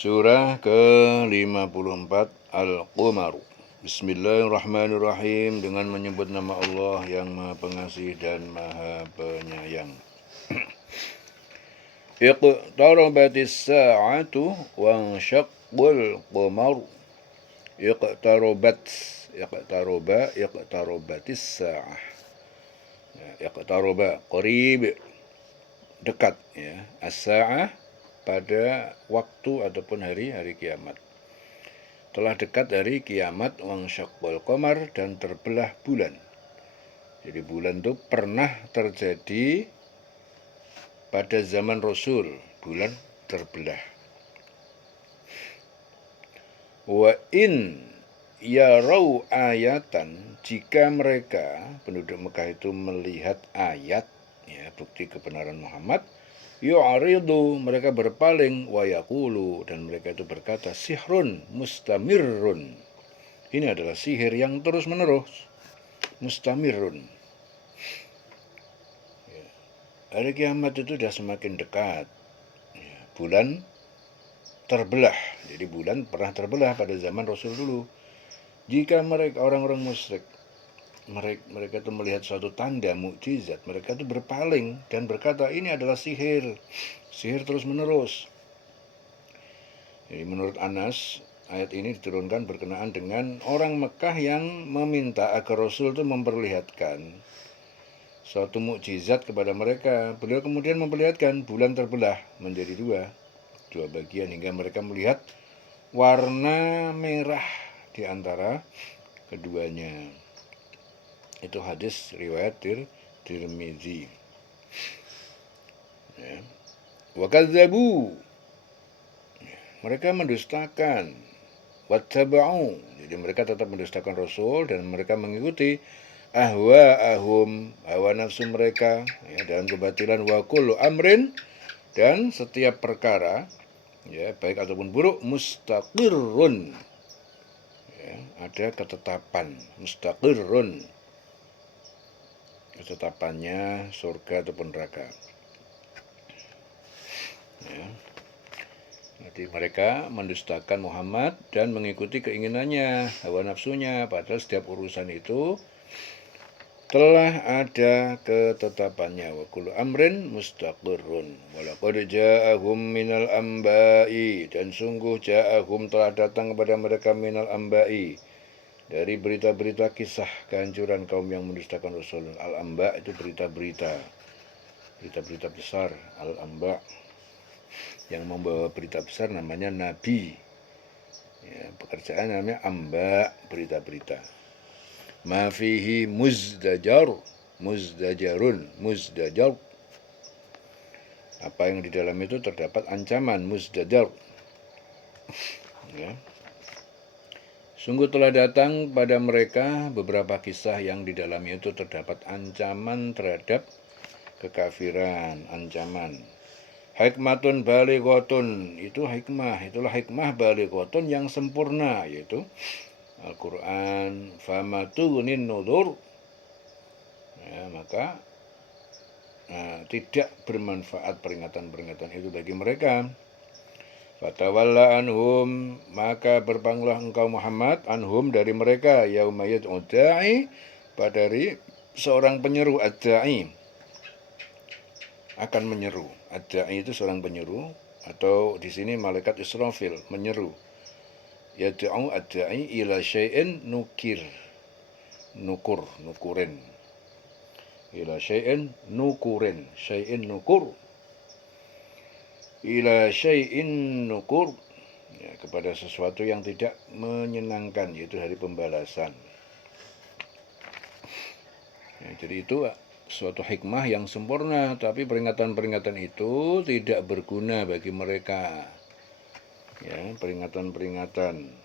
Surah ke-54 Al-Qamar. Bismillahirrahmanirrahim, dengan menyebut nama Allah yang Maha Pengasih dan Maha Penyayang. Iqtarabatis sa'atu wa syaqqal qamar. Iqtarabatis sa'ah. Iqtaraba qarib, dekat ya. As-sa'ah pada waktu ataupun hari kiamat. Telah dekat hari kiamat, wang syaqqal qamar, dan terbelah bulan. Jadi bulan itu pernah terjadi pada zaman Rasul, bulan terbelah. Wa in yarau ayatan, jika mereka penduduk Mekah itu melihat ayat, ya, bukti kebenaran Muhammad, yu'aridu, mereka berpaling, wa yaqulu, dan mereka itu berkata, sihrun mustamirrun, ini adalah sihir yang terus menerus. Mustamirrun, ya. Hari kiamat itu sudah semakin dekat, ya. Bulan terbelah. Jadi bulan pernah terbelah pada zaman Rasul dulu. Jika mereka orang-orang musyrik, mereka itu melihat suatu tanda mukjizat, mereka itu berpaling dan berkata ini adalah sihir terus menerus. Jadi menurut Anas, ayat ini diturunkan berkenaan dengan orang Mekah yang meminta agar Rasul itu memperlihatkan suatu mukjizat kepada mereka. Beliau kemudian memperlihatkan bulan terbelah menjadi dua bagian hingga mereka melihat warna merah di antara keduanya. Itu hadis riwayat Tirmizi. Ya. Wa kadzabu, mereka mendustakan. Wattaba'u, jadi mereka tetap mendustakan Rasul dan mereka mengikuti ahwa'ahum, hawa nafsu mereka, ya, dalam kebatilan. Wa kullu amrin, dan setiap perkara, ya, baik ataupun buruk, mustaqirrun, ya, ada ketetapan. Mustaqirrun, ketetapannya surga ataupun neraka, ya. Jadi mereka mendustakan Muhammad dan mengikuti keinginannya, hawa nafsunya, padahal setiap urusan itu telah ada ketetapannya. Wa kullu amrin mustaqirrun. Wa laqad ja'ahum minal amba'i, dan sungguh ja'ahum, telah datang kepada mereka, minal amba'i, dari berita-berita kisah kehancuran kaum yang mendustakan Rasul. Al-amba itu berita-berita besar. Al-amba, yang membawa berita besar namanya nabi, ya, pekerjaan namanya amba, berita-berita. Ma fihi muzdajarun, apa yang di dalam itu terdapat ancaman, muzdajar, ya. Sungguh telah datang pada mereka beberapa kisah yang di dalamnya itu terdapat ancaman terhadap kekafiran, ancaman. Hikmatun balighotun, itu hikmah, itulah hikmah balighotun yang sempurna, yaitu Al-Quran. Famatugunin nudur, ya, maka tidak bermanfaat peringatan-peringatan itu bagi mereka. Fatawalla anhum, maka berpalinglah engkau Muhammad, anhum, dari mereka, yauma yad'u da'i, pada hari seorang penyeru. Ad-da'i akan menyeru. Ad-da'i itu seorang penyeru, atau di sini malaikat Israfil menyeru. Yad'u ad-da'i ila syai'in nukurin. Ila syai'in nukur. Ila syai'in nukur, ya, kepada sesuatu yang tidak menyenangkan, yaitu hari pembalasan. Ya, jadi itu suatu hikmah yang sempurna, tapi peringatan-peringatan itu tidak berguna bagi mereka. Ya, peringatan-peringatan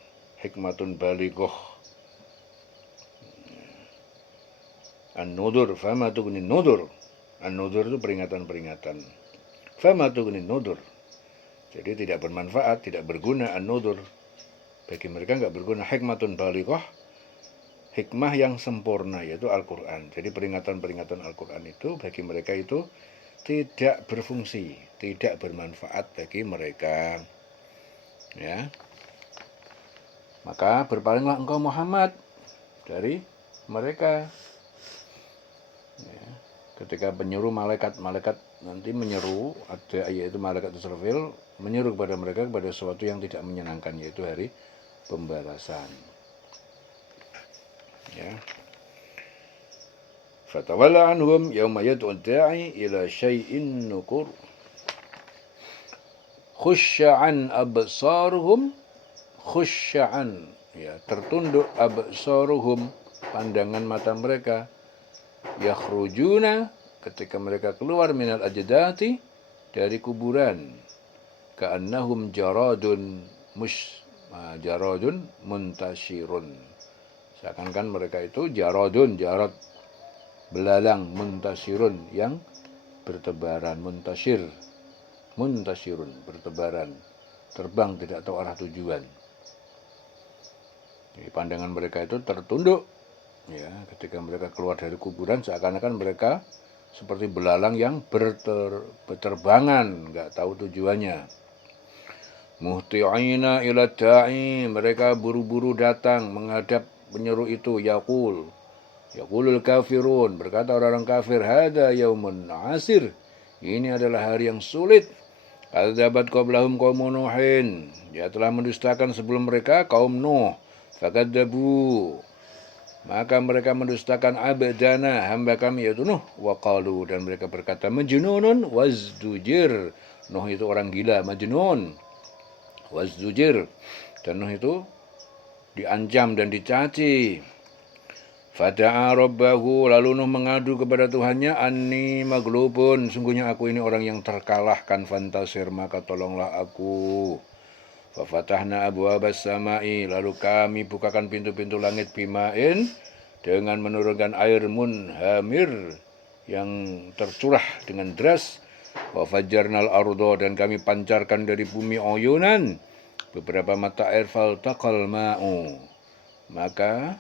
hikmatun balighoh. An-nudur, fama tughnin nudur. An-nudur itu peringatan-peringatan. Fama tughnin nudur. Jadi tidak bermanfaat, tidak berguna. An-nudur, bagi mereka nggak berguna. Hikmatun balighah, hikmah yang sempurna, yaitu Al-Quran. Jadi peringatan-peringatan Al-Quran itu bagi mereka itu tidak berfungsi, tidak bermanfaat bagi mereka. Ya. Maka berpalinglah engkau Muhammad dari mereka. Ya. Ketika penyeru malaikat nanti menyeru, yaitu malaikat Israfil menyeru kepada mereka kepada sesuatu yang tidak menyenangkan, yaitu hari pembalasan. Ya. Fatawalla anhum yawma yad'u da'i ila syai'in nukur khusya'an absaruhum, khusya'an, ya, tertunduk, absaruhum, pandangan mata mereka, yakhrujuna, ketika mereka keluar, minal ajdati, dari kuburan, ka'annahum jaradun muntashirun, seakan-akan mereka itu jarad, belalang, muntashirun, yang bertebaran, muntashirun, bertebaran, terbang tidak tahu arah tujuan. Jadi pandangan mereka itu tertunduk, ya, ketika mereka keluar dari kuburan, seakan-akan mereka seperti belalang yang berterbangan, nggak tahu tujuannya. Muhti'ina ila da'i, mereka buru-buru datang menghadap penyeru itu. Yaqulul kafirun, berkata orang-orang kafir, hada yaumun asir, ini adalah hari yang sulit. Kadzabat qablahum qaumun Nuhin, ya, telah mendustakan sebelum mereka kaum Nuh. Fakadzabu, maka mereka mendustakan abdana, hamba kami yaitu Nuh. Waqalu, dan mereka berkata, majnunun wazdujir, Nuh itu orang gila, majnun, wazdujir, dan Nuh itu diancam dan dicaci. Fada'a rabbahu, lalu Nuh mengadu kepada Tuhannya, anni maglubun, sungguhnya aku ini orang yang terkalahkan, fantasir, maka tolonglah aku. Fafatahna abwabas samai, lalu kami bukakan pintu-pintu langit, bima'in, dengan menurunkan air munhamir, yang tercurah dengan deras. Wa fajjarnal ardo, dan kami pancarkan dari bumi uyunan, beberapa mata air, faltaqal ma'u, maka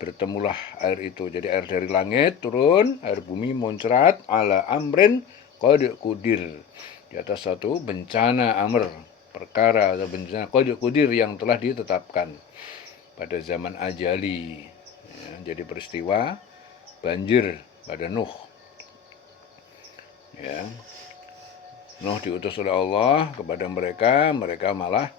bertemulah air itu. Jadi air dari langit turun, air bumi muncrat, ala amrin qad qudir, di atas satu bencana amr, perkara atau bencana qad qudir, yang telah ditetapkan pada zaman ajali. Ya, jadi peristiwa banjir pada Nuh. Ya. Nuh diutus oleh Allah kepada mereka, mereka malah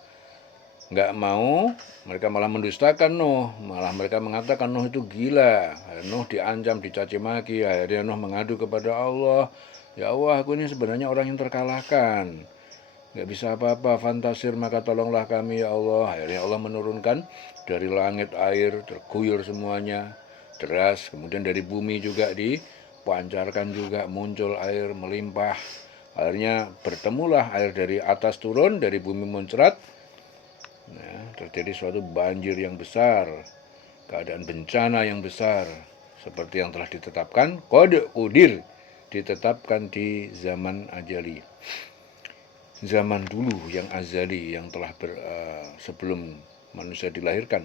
nggak mau, mereka malah mendustakan Nuh, malah mereka mengatakan Nuh itu gila. Nuh diancam, dicaci maki, akhirnya Nuh mengadu kepada Allah, ya Allah, aku ini sebenarnya orang yang terkalahkan, nggak bisa apa-apa, fantasir, maka tolonglah kami ya Allah. Akhirnya Allah menurunkan dari langit air, terguyur semuanya, deras, kemudian dari bumi juga dipancarkan juga, muncul air melimpah. Akhirnya bertemulah air dari atas turun, dari bumi muncrat. Ya, terjadi suatu banjir yang besar, keadaan bencana yang besar, seperti yang telah ditetapkan, qad qudir, ditetapkan di zaman ajali, zaman dulu yang azali, yang telah sebelum manusia dilahirkan.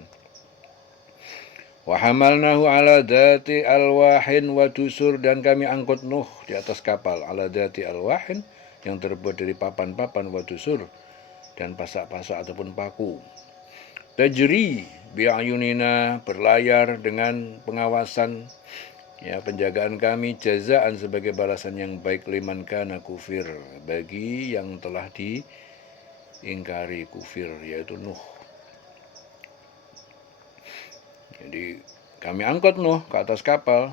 Wa hamalnahu ala dzati alwahin wa dusur, dan kami angkut Nuh di atas kapal, ala dzati alwahin, yang terbuat dari papan-papan, wa dusur, dan pasak-pasak ataupun paku. Tajri bi'ayunina, berlayar dengan pengawasan, ya, penjagaan kami, jazaan, sebagai balasan yang baik, liman kana kufir, bagi yang telah diingkari kufir, yaitu Nuh. Jadi kami angkut Nuh ke atas kapal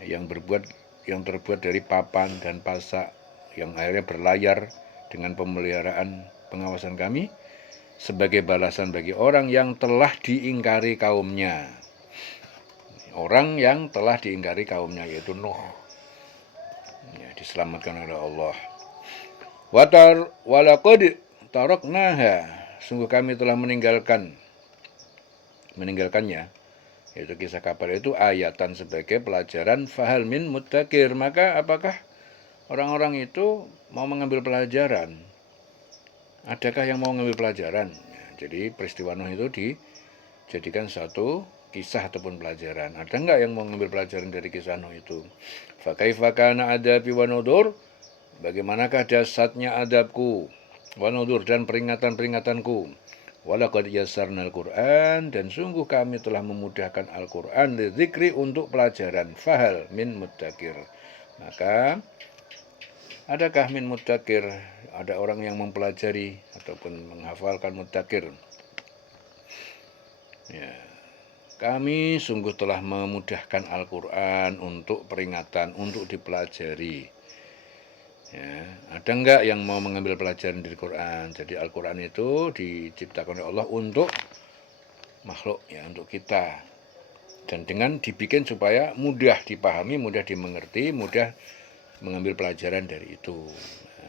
yang terbuat dari papan dan pasak, yang akhirnya berlayar dengan pemeliharaan pengawasan kami, sebagai balasan bagi orang yang telah diingkari kaumnya. Orang yang telah diingkari kaumnya, yaitu Nuh, ya, diselamatkan oleh Allah. Walaqad taraknaha, sungguh kami telah meninggalkannya, yaitu kisah kapal itu, ayatan, sebagai pelajaran, fahal min muddakir, maka apakah orang-orang itu mau mengambil pelajaran? Adakah yang mau mengambil pelajaran? Jadi peristiwa Nuh itu dijadikan satu kisah ataupun pelajaran. Ada enggak yang mau mengambil pelajaran dari kisah Nuh itu? Fa kaifa kana adabi wa nudur, bagaimanakah dahsyatnya adabku wa nudhur dan peringatan-peringatanku. Walaqad yassarnal Qur'an dan sungguh kami telah memudahkan Al-Qur'an lidzikri untuk pelajaran. Fahal min muddakir. Maka adakah min muddakir? Ada orang yang mempelajari ataupun menghafalkan muddakir. Ya. Kami sungguh telah memudahkan Al-Qur'an untuk peringatan, untuk dipelajari. Ya, ada enggak yang mau mengambil pelajaran dari Quran? Jadi Al-Quran itu diciptakan oleh Allah untuk makhluk, ya, untuk kita. Dan dengan dibikin supaya mudah dipahami, mudah dimengerti, mudah mengambil pelajaran dari itu.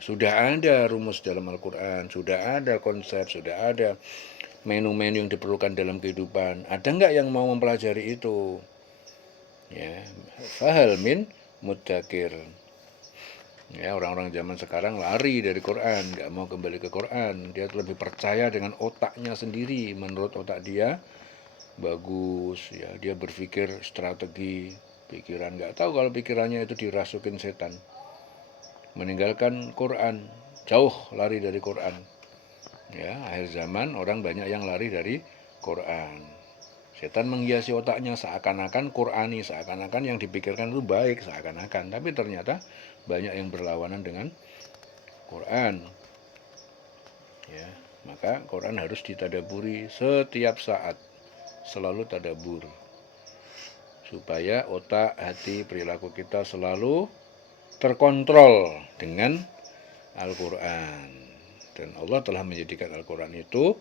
Sudah ada rumus dalam Al-Quran, sudah ada konsep, sudah ada menu-menu yang diperlukan dalam kehidupan. Ada enggak yang mau mempelajari itu? Ya, fahal min muddakir. Ya, orang-orang zaman sekarang lari dari Quran, nggak mau kembali ke Quran. Dia lebih percaya dengan otaknya sendiri. Menurut otak dia bagus, ya. Dia berpikir strategi, pikiran. Nggak tahu kalau pikirannya itu dirasukin setan. Meninggalkan Quran, jauh lari dari Quran. Ya, akhir zaman orang banyak yang lari dari Quran. Setan menghiasi otaknya seakan-akan Qurani, seakan-akan yang dipikirkan itu baik, seakan-akan. Tapi ternyata banyak yang berlawanan dengan Quran. Ya, maka Quran harus ditadaburi setiap saat, selalu tadabur. Supaya otak, hati, perilaku kita selalu terkontrol dengan Al-Quran. Dan Allah telah menjadikan Al-Quran itu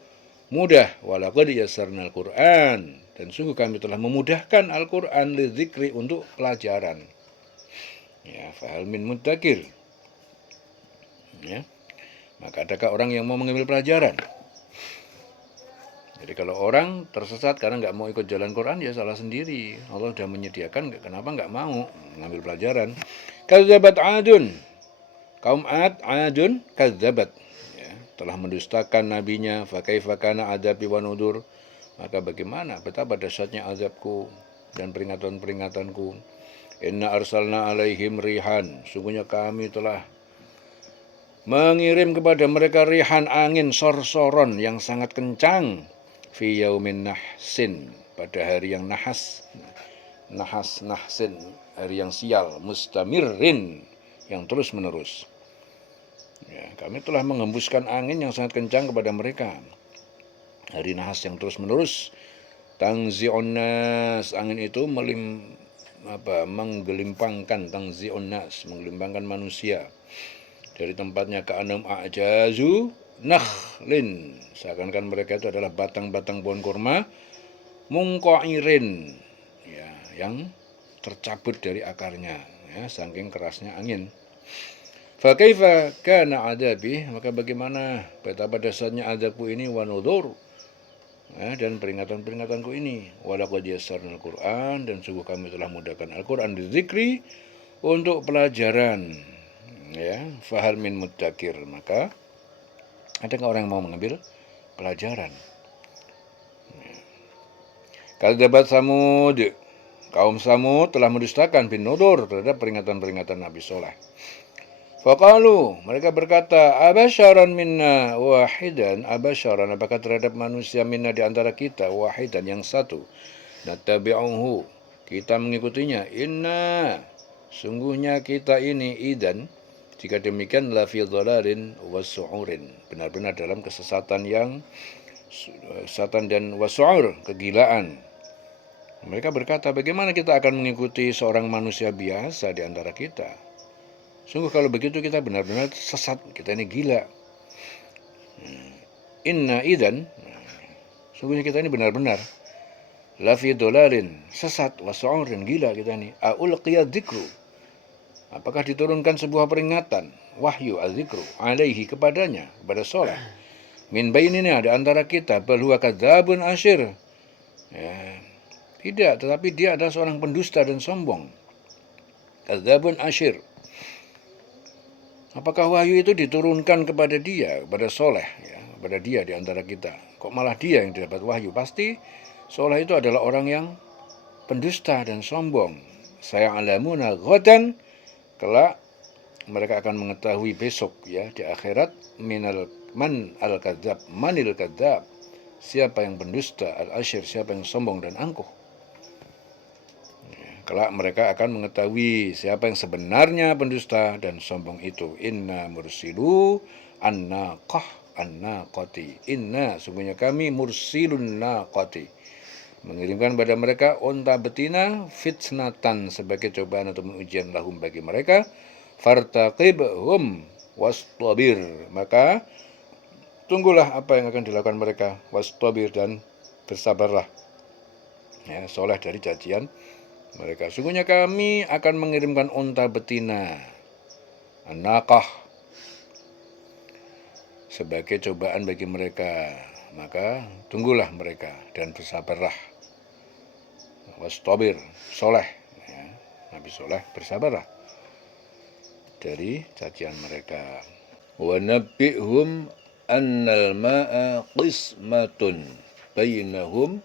mudah. Walaqad yassarnal Qur'an dan sungguh kami telah memudahkan Al-Qur'an lidzikri untuk pelajaran. Ya, fahal min muddakir. Ya. Maka adakah orang yang mau mengambil pelajaran? Jadi kalau orang tersesat karena nggak mau ikut jalan Quran, ya salah sendiri. Allah sudah menyediakan, kenapa nggak mau mengambil pelajaran? Kadzabat Adun. Kaum Adun kadzabat. Telah mendustakan nabinya, fa kaifa kana adabi wa nudur. Maka bagaimana betapa dahsyatnya azabku dan peringatan-peringatanku. Inna arsalna alaihim rihan, sungguhnya kami telah mengirim kepada mereka rihan, angin sorsoron yang sangat kencang, fi yaumin nahsin, pada hari yang nahsin, hari yang sial, mustamirrin, yang terus menerus. Ya, kami telah mengembuskan angin yang sangat kencang kepada mereka. Hari nahas yang terus menerus. Tangzi'un nas, angin itu menggelimpangkan, tangzi'un nas, menggelimpangkan manusia dari tempatnya ke anam a'jazu nakhlin, seakan-akan mereka itu adalah batang-batang pohon kurma, mungqairin, ya, yang tercabut dari akarnya, ya, saking kerasnya angin. Fa kaifa kana adabi, maka bagaimana betapa dahsyatnya azabku ini, wa nudhur, ya, dan peringatan-peringatanku ini. Walaqad yassarnal Qur'an dan sungguh kami telah mudahkan Al-Qur'an dzikri untuk pelajaran. Ya, fahal min muddakir, maka adakah orang yang mau mengambil pelajaran? Kadzabat Samud, kaum Samud telah mendustakan bin nudur terhadap peringatan-peringatan Nabi Saleh. Faqalu, mereka berkata, abasyaran minna wahidan, abasyaran, apakah terhadap manusia minna di antara kita, wahidan, yang satu, nattabi'uhu, kita mengikutinya, inna, sungguhnya kita ini, idan, jika demikian, lafi dhalarin wasu'urin, benar-benar dalam kesesatan dan wasu'ur, kegilaan. Mereka berkata, bagaimana kita akan mengikuti seorang manusia biasa di antara kita? Sungguh kalau begitu kita benar-benar sesat, kita ini gila. Inna idan, sungguhnya kita ini benar-benar lafi dolalin, sesat, wasu'urin, gila kita ini. A'ulqiya dzikru, apakah diturunkan sebuah peringatan, wahyu adzikru, alaihi, kepadanya, kepada Saleh. Min bainina, di antara kita, bal huwa kadzabun asyir. Ya, tidak, tetapi dia adalah seorang pendusta dan sombong. Kadzabun asyir. Apakah wahyu itu diturunkan kepada dia, kepada Saleh, ya, kepada dia di antara kita? Kok malah dia yang dapat wahyu? Pasti Saleh itu adalah orang yang pendusta dan sombong. Saya'lamuna ghadan, kelak mereka akan mengetahui besok, ya, di akhirat, Man al-kadzab, manil kadzab, siapa yang pendusta, al-asyir, siapa yang sombong dan angkuh. Kelak mereka akan mengetahui siapa yang sebenarnya pendusta dan sombong itu. Inna mursilu an-naqati. Inna, sungguhnya kami mursilun naqati, mengirimkan pada mereka unta betina fitnatan, sebagai cobaan atau ujian lahum bagi mereka. Fartaqibhum wastabir, maka tunggulah apa yang akan dilakukan mereka. Wastabir, dan bersabarlah. Ya, soleh dari cacian mereka. Sungguhnya kami akan mengirimkan unta betina, an-naqah, sebagai cobaan bagi mereka. Maka tunggulah mereka dan bersabarlah. Wastabir, soleh, ya, Nabi soleh, bersabarlah dari cacian mereka. Wa nabbi'hum annal ma'a qismatun bainahum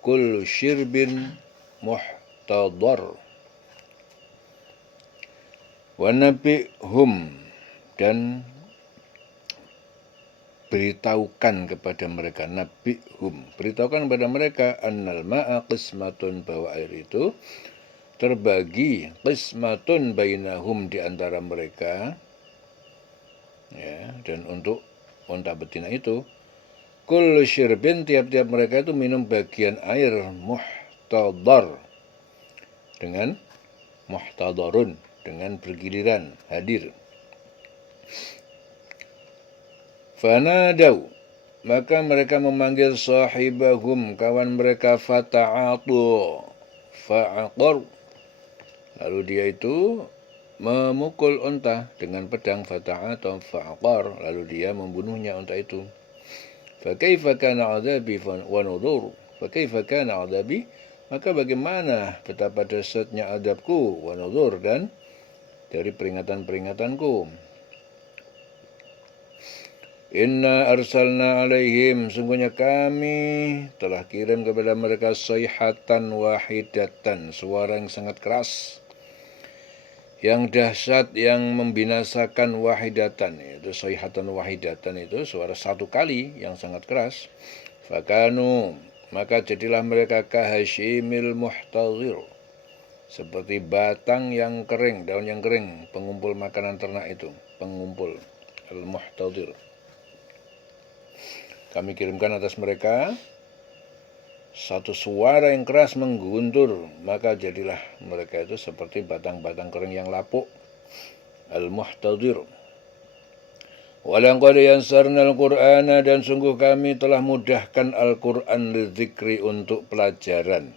kullu syirbin muhtadar. Wa nabbi'hum, dan beritahukan kepada mereka, nabihum, beritahukan kepada mereka, annal ma'a qismatun, bahwa air itu terbagi, qismatun bainahum, di antara mereka, ya, dan untuk unta betina itu, kullu syirbin, tiap-tiap mereka itu minum bagian air, muhtadar, dengan muhtadarun, dengan bergiliran, hadir. Fanadau, maka mereka memanggil sahibahum, kawan mereka, fata'atu fa'aqar, lalu dia itu memukul unta dengan pedang, fata'atu fa'aqar, lalu dia membunuhnya unta itu. Fakaifa kana 'adzabi wa nudhur, fakaifa kana 'adzabi, maka bagaimana betapa dahsyatnya adabku, wa nudhur, dan dari peringatan-peringatanku. Inna arsalna alaihim, sungguhnya kami telah kirim kepada mereka sayhatan wahidatan, suara yang sangat keras, yang dahsyat, yang membinasakan, wahidatan, itu sayhatan wahidatan, itu suara satu kali yang sangat keras. Fakanu, maka jadilah mereka kahashimil muhtazir, seperti batang yang kering, daun yang kering, pengumpul makanan ternak itu, pengumpul al-muhtazir. Kami kirimkan atas mereka satu suara yang keras mengguntur, maka jadilah mereka itu seperti batang-batang kering yang lapuk, al-muhtadir. Walaqad yassarna al-Qur'ana, dan sungguh kami telah mudahkan Al-Qur'an lidzikri, untuk pelajaran.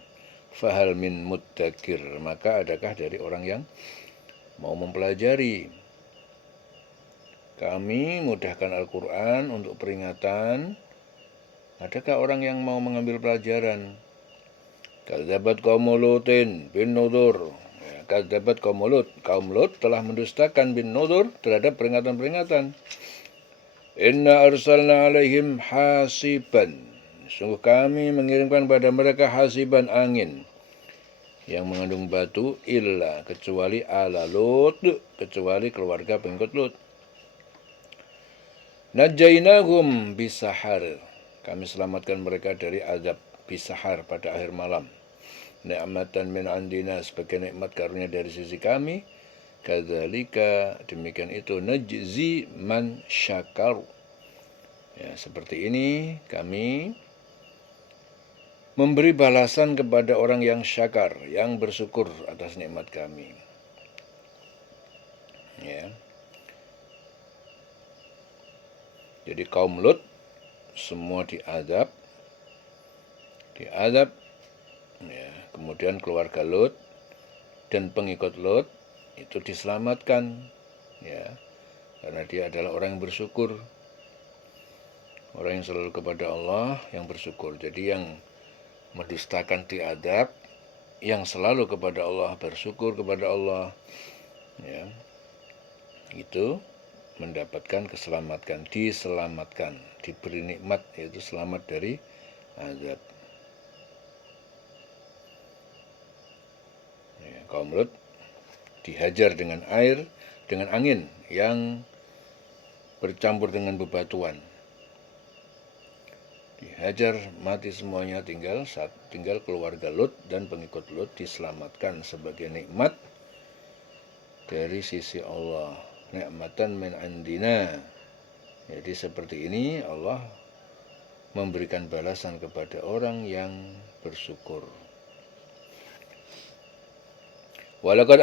Fahal min muddakir, maka adakah dari orang yang mau mempelajari. Kami mudahkan Al-Qur'an untuk peringatan. Adakah orang yang mau mengambil pelajaran? Kadzabat qaum Lutin bin Nudzur. Kadzabat qaum Lut. Kaum Lut telah mendustakan bin Nudzur terhadap peringatan-peringatan. Inna arsalna alaihim hasiban. Sungguh kami mengirimkan pada mereka hasiban, angin yang mengandung batu, illa, kecuali ala Lut, kecuali keluarga pengikut Lut. Najainahum bisahar, kami selamatkan mereka dari azab bisahar, pada akhir malam. Ni'matan min andina, sebagai nikmat karunia dari sisi kami. Kadzalika, demikian itu, najzi man syakar. Ya, seperti ini kami memberi balasan kepada orang yang syakar, yang bersyukur atas nikmat kami. Ya. Jadi kaum Lut semua diazab, ya. Kemudian keluarga Lut dan pengikut Lut itu diselamatkan, ya, karena dia adalah orang yang bersyukur, orang yang selalu kepada Allah, yang bersyukur. Jadi yang mendustakan diazab, yang selalu kepada Allah, bersyukur kepada Allah, ya, itu mendapatkan keselamatan, diselamatkan, diberi nikmat, yaitu selamat dari azab. Ya, kaum Lut dihajar dengan air, dengan angin yang bercampur dengan bebatuan. Dihajar mati semuanya, tinggal keluarga Lut dan pengikut Lut diselamatkan sebagai nikmat dari sisi Allah. Nikmatan min indina. Jadi seperti ini Allah memberikan balasan kepada orang yang bersyukur. Walaqad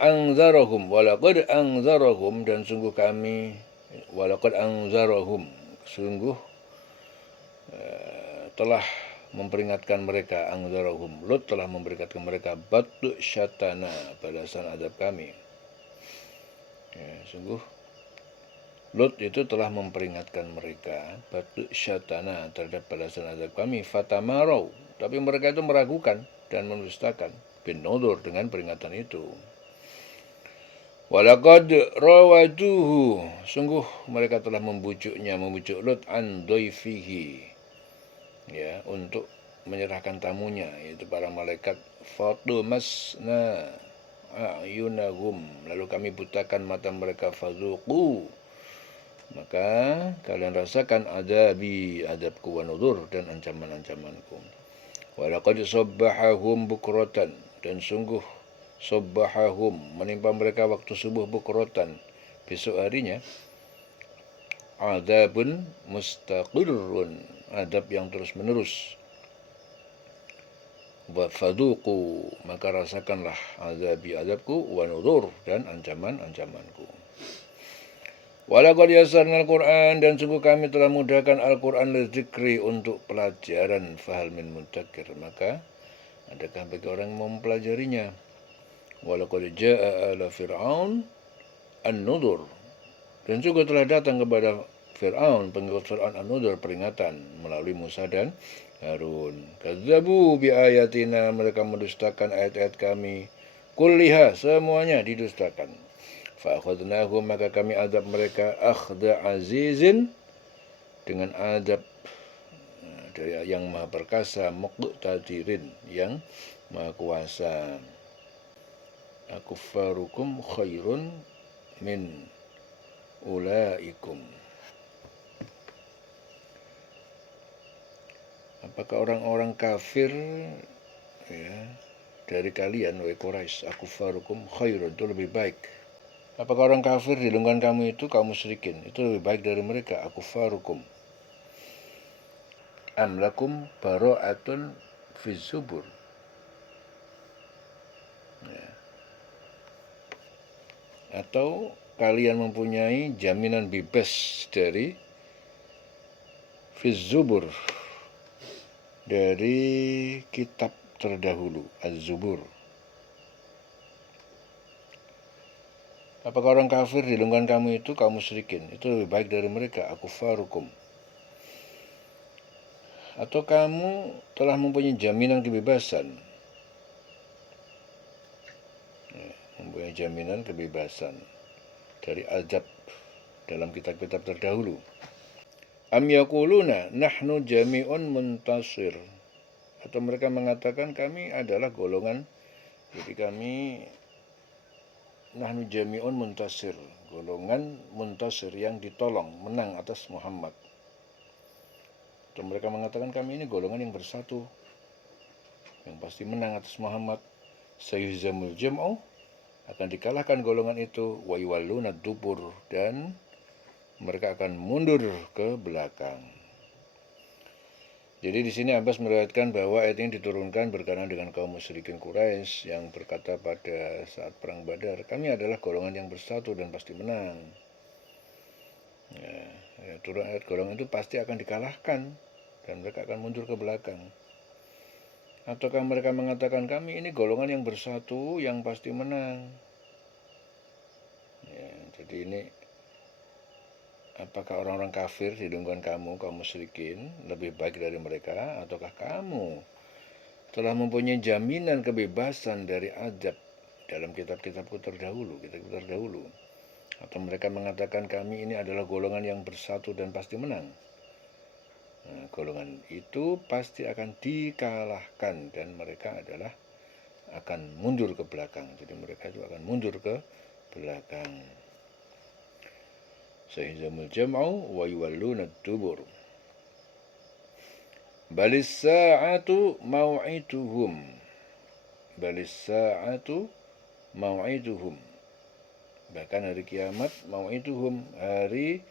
anzarahum dan sungguh kami sungguh telah memperingatkan mereka, anzarahum, Lut telah memperingatkan mereka, batu syatana, balasan azab kami. Sungguh Lut itu telah memperingatkan mereka, batu syatana, terhadap balasan azab kami, fatamarau, tapi mereka itu meragukan dan mendustakan, bin nudur, dengan peringatan itu. Walaqad rawaduhu, sungguh mereka telah membujuk Lut an dhaifihi, untuk menyerahkan tamunya, yaitu para malaikat. Fatumasna ayunahum, lalu kami butakan mata mereka. Fadzuqu, maka kalian rasakan adabku wa nudzur, dan ancaman-ancamanku. Walaqad sabbahahum bukratan, dan sungguh sabbahahum, menimpa mereka waktu subuh, bukratan, besok harinya, adabun mustaqirrun, adab yang terus menerus. Fadzuqu, maka rasakanlah azabku, wa nudzur, dan ancamanku. Walaqad yassarnal Qur'an, dan sungguh kami telah mudahkan Al-Qur'an lidzikri, untuk pelajaran. Fahal min mudzakir, maka adakah bagi orang yang mau mempelajarinya. Walaqad jaa'a ala fir'aun an-nudzur, dan juga telah datang kepada Fir'aun, pengikut Fir'aun, an-nudzur, peringatan melalui Musa dan Harun. Kadzabu bi ayatina, mereka mendustakan ayat-ayat kami. Kulliha, semuanya didustakan. Fa akhadnahum, maka kami azab mereka, akhda azizin, dengan azab dari yang maha perkasa, muqtadirin, yang maha kuasa. Akuffarukum khairun min ulaikum. Apakah orang-orang kafir, dari kalian, wahai Quraisy, akuffarukum khairun, itu lebih baik. Apakah orang kafir di lingkungan kamu itu, kaum musyrikin, itu lebih baik dari mereka? Akuffarukum am lakum bara'atun fi zubur. Atau kalian mempunyai jaminan bebas dari Fizzubur, dari kitab terdahulu, Az-Zubur. Apakah orang kafir di lingkungan kamu itu, kaum musyrikin, itu lebih baik dari mereka? Akuffarukum. Atau kamu telah mempunyai jaminan kebebasan, mempunyai jaminan kebebasan dari azab dalam kitab-kitab terdahulu. Am yaquluna nahnu jami'un muntasir, atau mereka mengatakan kami adalah golongan, jadi kami nahnu jami'un muntasir, golongan muntasir, yang ditolong, menang atas Muhammad. Atau mereka mengatakan kami ini golongan yang bersatu, yang pasti menang atas Muhammad. Sayuhzamul jam'u, akan dikalahkan golongan itu. Wa yuwalluna dubur, dan mereka akan mundur ke belakang. Jadi di sini Abbas meriwayatkan bahwa ayat ini diturunkan berkenaan dengan kaum musyrikin Quraisy yang berkata pada saat perang Badar, kami adalah golongan yang bersatu dan pasti menang. Turun ayat, golongan itu pasti akan dikalahkan dan mereka akan mundur ke belakang. Ataukah mereka mengatakan kami ini golongan yang bersatu yang pasti menang? Jadi ini, apakah orang-orang kafir di lingkungan kamu, kaum musyrikin, lebih baik dari mereka? Ataukah kamu telah mempunyai jaminan kebebasan dari azab dalam kitab-kitabku terdahulu, Atau mereka mengatakan kami ini adalah golongan yang bersatu dan pasti menang. Nah, golongan itu pasti akan dikalahkan dan mereka akan mundur ke belakang. Jadi mereka itu akan mundur ke belakang. sayhzamul jam'u wa yuwalluna ad-dubur. Balis sa'atu mau'iduhum. Balis sa'atu mau'iduhum. Bahkan hari kiamat mau'iduhum, hari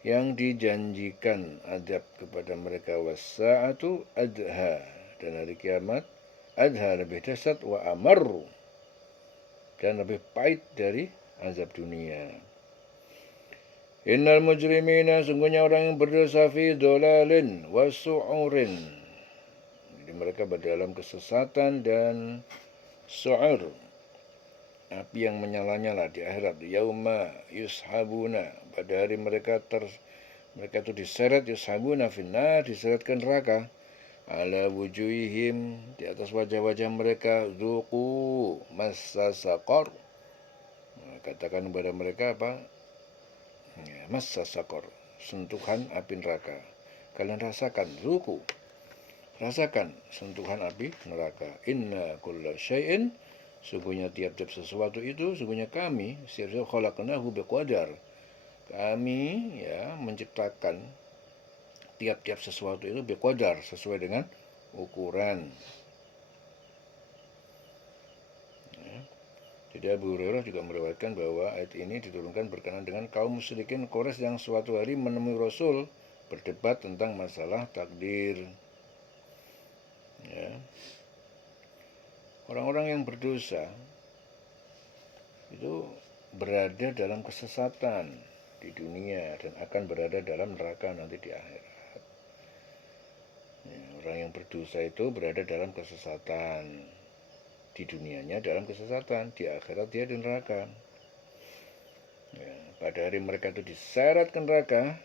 yang dijanjikan adab kepada mereka. Was-sa'atu adha, dan hari kiamat adha, lebih dahsyat, wa amarru, dan lebih pahit dari azab dunia. Innal mujrimina, sungguhnya orang yang berdosa, fi dolalin wa su'urin, jadi mereka berdalam kesesatan dan su'ur, api yang menyala-nyala di akhirat. Yauma yushabuna, pada hari mereka itu diseret, yushabuna finnar, diseretkan neraka. Ala wujuhihim, di atas wajah-wajah mereka. Zuqu massa saqar, katakan kepada mereka apa? Massa saqar, sentuhan api neraka. Kalian rasakan, zuqu, rasakan sentuhan api neraka. Inna kulla syai'in, sungguhnya tiap-tiap sesuatu itu, sungguhnya kami, setiap khalaqnahu biqadar, kami menciptakan tiap-tiap sesuatu itu biqadar, sesuai dengan ukuran. Jadi Abu Hurairah juga meriwayatkan bahwa ayat ini diturunkan berkenaan dengan kaum musyrikin Quraisy yang suatu hari menemui Rasul berdebat tentang masalah takdir. Orang-orang yang berdosa itu berada dalam kesesatan di dunia dan akan berada dalam neraka nanti di akhirat. Orang yang berdosa itu berada dalam kesesatan di dunianya, dalam kesesatan, di akhirat dia di neraka. Pada hari mereka itu diseret ke neraka,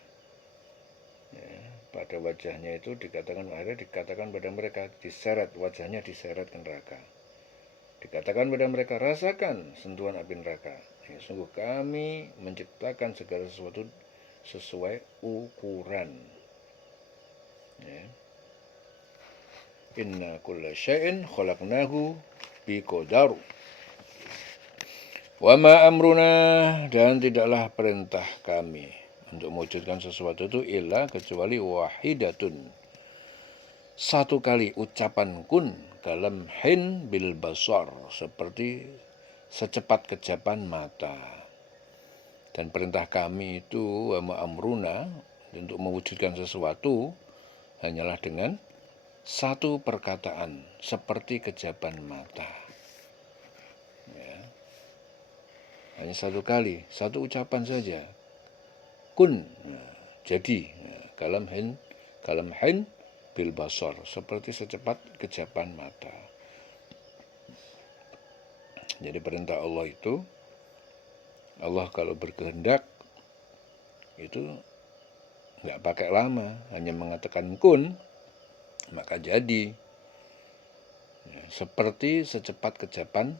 pada wajahnya itu dikatakan pada mereka diseret, wajahnya diseret ke neraka. Dikatakan pada mereka, rasakan sentuhan api neraka. Sungguh kami menciptakan segala sesuatu sesuai ukuran. Inna kulla syai'in khalaqnahu biqadar. Wa ma amruna, dan tidaklah perintah kami untuk mewujudkan sesuatu itu illa, kecuali wahidatun, satu kali ucapan kun, kalam hin bil basar, seperti secepat kejapan mata. Dan perintah kami itu, wa ma amruna, untuk mewujudkan sesuatu hanyalah dengan satu perkataan, seperti kejapan mata. Hanya satu kali, satu ucapan saja. Kun, jadi. Kalam hin bil basar, seperti secepat kejapan mata. Jadi perintah Allah itu, Allah kalau berkehendak itu nggak pakai lama, hanya mengatakan kun, maka jadi. Seperti secepat kejapan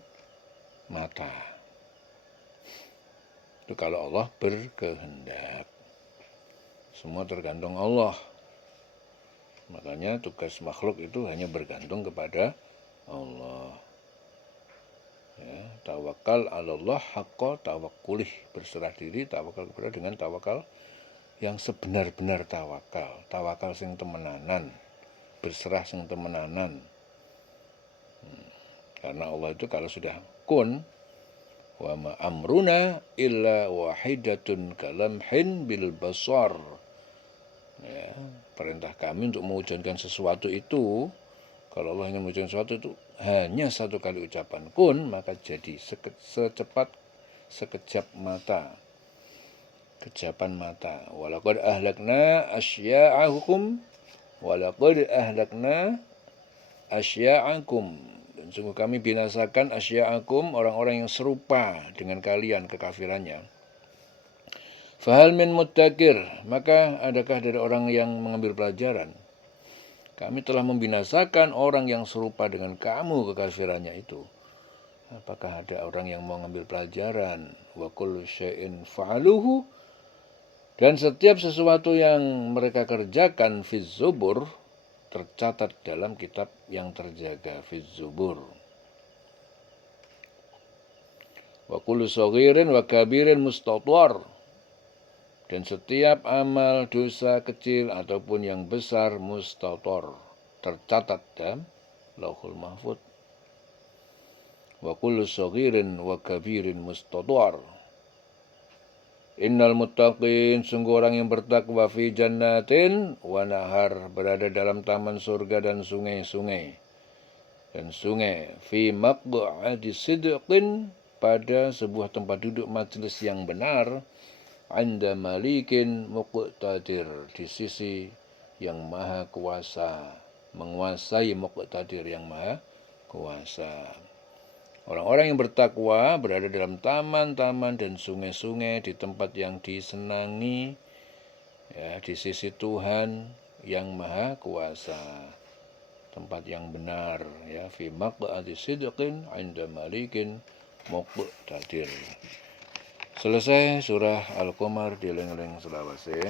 mata. Itu kalau Allah berkehendak. Semua tergantung Allah. Makanya tugas makhluk itu hanya bergantung kepada Allah. Tawakal 'alallah haqqa tawakkulih, berserah diri, tawakal kepada dengan tawakal yang sebenar-benar tawakal. Tawakal sing temenanan, berserah sing temenanan. Karena Allah itu kalau sudah kun, wa ma amruna illa wahidatun kalamhin bil basar. Perintah kami untuk mewujudkan sesuatu itu, kalau Allah ingin mewujudkan sesuatu itu hanya satu kali ucapan kun, maka jadi secepat sekejap mata, kejapan mata. Walaqad ahlakna asya'akum, walaqad ahlakna asya'akum, dan sungguh kami binasakan asya'akum, orang-orang yang serupa dengan kalian kekafirannya. Fahal min muddakir, maka adakah dari orang yang mengambil pelajaran? Kami telah membinasakan orang yang serupa dengan kamu kekafirannya itu. Apakah ada orang yang mau mengambil pelajaran? Wa kullu syai'in fa'aluhu, dan setiap sesuatu yang mereka kerjakan fiz zubur, tercatat dalam kitab yang terjaga, fiz zubur. Wa kullu saghirin wa kabirin mustatwar, Dan setiap amal dosa kecil ataupun yang besar mustator, tercatat dalam Lauhul Mahfuz. Wa kullu saghirin wa kabirin mustator. Innal muttaqin, sungguh orang yang bertakwa, fi jannatin wa nahar, berada dalam taman surga dan sungai-sungai. Dan sungai, fi maq'adi sidqin, pada sebuah tempat duduk majelis yang benar, anda malikin muqtadir, di sisi yang maha kuasa, menguasai muqtadir yang maha kuasa. Orang-orang yang bertakwa berada dalam taman-taman dan sungai-sungai di tempat yang disenangi, ya, di sisi Tuhan yang maha kuasa, tempat yang benar, ya, fi maq'adi sidqin 'inda malikin muqtadir. Selesai surah Al-Qamar di leng-leng selawase.